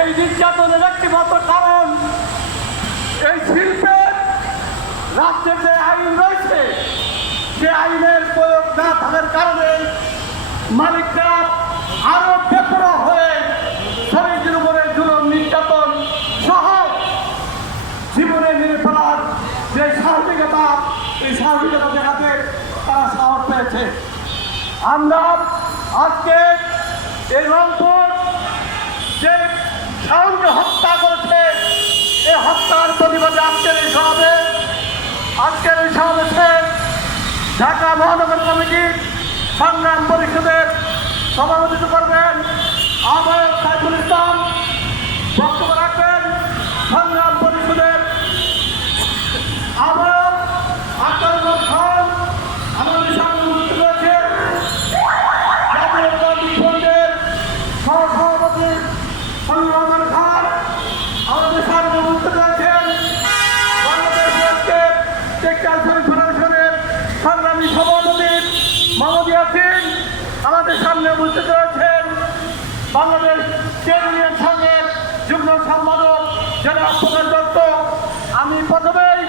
এই নির্যাতনের একটি মাত্র কারণ এই শিল্পের রাষ্ট্রের যে আইন রয়েছে সে আইনের প্রয়োগ না থাকার কারণে মালিকরা আরো বেপরোয়া হয়ে শ্রমিকদের উপরে জুলুম নির্যাতন সহ জীবনে মেরে ফেলার যে সাহসিকতা এই সাহসিকতা দেখাতে তারা সাহস পেয়েছে। আমরা আজকে এই রংপুর যে শাওনকে হত্যা করেছে এই হত্যার প্রতিবাদে আজকের এই সমাবেশে ঢাকা মহানগর কমিটির সংগ্রাম পরিষদের সভাপতিত্ব করবেন আহ্বায়ক সাইফুল ইসলাম, বক্তব্য রাখবেন সংগ্রাম পরিষদের আহ্বায়ক আক্তারুল খান, আমাদের সামনে উপস্থিত রয়েছে জাতীয়তাবাদী ফ্রন্টের সহসভাপতি সংগ্রাম খান, আমাদের সামনে উপস্থিত রয়েছেন বাংলাদেশ টেক্সটাইল শ্রমিক ফেডারেশনের সংগ্রামী সভাপতি মোহাম্মদ ইয়াসিন, আমাদের সামনে উপস্থিত রয়েছেন বাংলাদেশ ট্রেড ইউনিয়ন সংঘের যুগ্ম সম্পাদক জনাব প্রকাশ দত্ত। আমি প্রথমেই